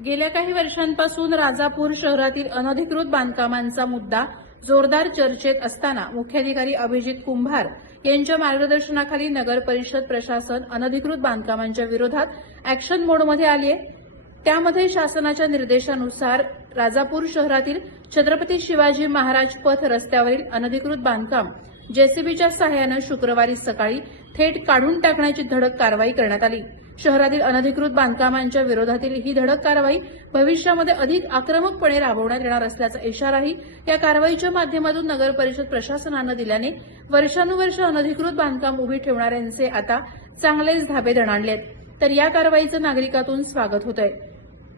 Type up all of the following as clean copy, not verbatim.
गेल्या काही वर्षांपासून राजापूर शहरातील अनधिकृत बांधकामांचा मुद्दा जोरदार चर्चेत असताना मुख्याधिकारी अभिजित कुंभार यांच्या मार्गदर्शनाखाली नगर परिषद प्रशासन अनधिकृत बांधकामांच्या विरोधात ऍक्शन मोडमध्ये आली आहे। त्यामध्ये शासनाच्या निर्देशानुसार राजापूर शहरातील छत्रपती शिवाजी महाराज पथ रस्त्यावरील अनधिकृत बांधकाम जेसीबीच्या सहाय्याने शुक्रवारी सकाळी थेट काढून टाकण्याची धडक कारवाई करण्यात आली। शहरातील अनधिकृत बांधकामांच्या विरोधातील ही धडक कारवाई भविष्यामध्ये अधिक आक्रमकपणे राबवण्यात येणार असल्याचा इशाराही या कारवाईच्या माध्यमातून नगर परिषद प्रशासनाने दिल्याने वर्षानुवर्ष अनधिकृत बांधकाम उभी ठेवणाऱ्यांचे आता चांगलेच धाबे दणाणलेत। तर या कारवाईचं नागरिकातून स्वागत होत आहे।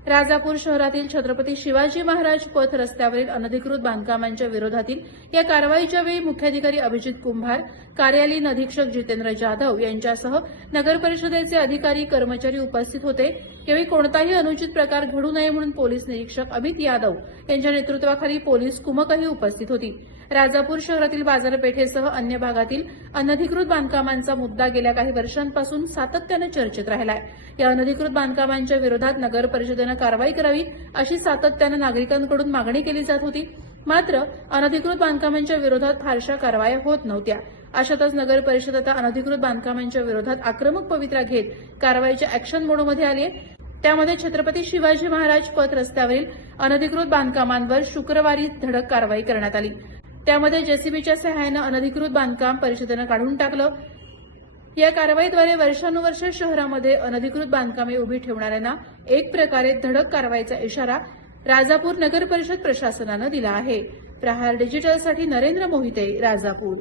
राजापूर शहरातील छत्रपती शिवाजी महाराज पथ रस्त्यावरील अनधिकृत बांधकामांच्या विरोधातील या कारवाईच्या वेळी मुख्याधिकारी अभिजित कुंभार, कार्यालयीन अधीक्षक जितेंद्र जाधव यांच्यासह नगर परिषदेचे अधिकारी कर्मचारी उपस्थित होते। यावेळी कोणताही अनुचित प्रकार घडू नये म्हणून पोलीस निरीक्षक अमित यादव यांच्या नेतृत्वाखाली पोलीस कुमकही उपस्थित होती। राजापूर शहरातील बाजारपेठेसह अन्य भागातील अनधिकृत बांधकामांचा मुद्दा गेल्या काही वर्षांपासून सातत्याने चर्चेत राहिला आहे। या अनधिकृत बांधकामांच्या विरोधात नगर परिषदेने कारवाई करावी अशी सातत्याने नागरिकांकडून मागणी केली जात होती। मात्र अनधिकृत बांधकामांच्या विरोधात फारशा कारवाया होत नव्हत्या। अशातच नगर परिषद आता अनधिकृत बांधकामांच्या विरोधात आक्रमक पवित्रा घेत कारवाईच्या ऍक्शन मोडमध्ये आली आहे। त्यामध्ये छत्रपती शिवाजी महाराज पथ रस्त्यावरील अनधिकृत बांधकामांवर शुक्रवारी धडक कारवाई करण्यात आली। त्यामध्ये जेसीबीच्या सहाय्याने अनधिकृत बांधकाम परिषदेने काढून टाकलं। या कारवाईद्वारे वर्षानुवर्ष शहरामध्ये अनधिकृत बांधकामे उभी ठेवणाऱ्यांना एक प्रकारे धडक कारवाईचा इशारा राजापूर नगर परिषद प्रशासनाने दिला आहे। प्रहार डिजिटलसाठी नरेंद्र मोहिते, राजापूर।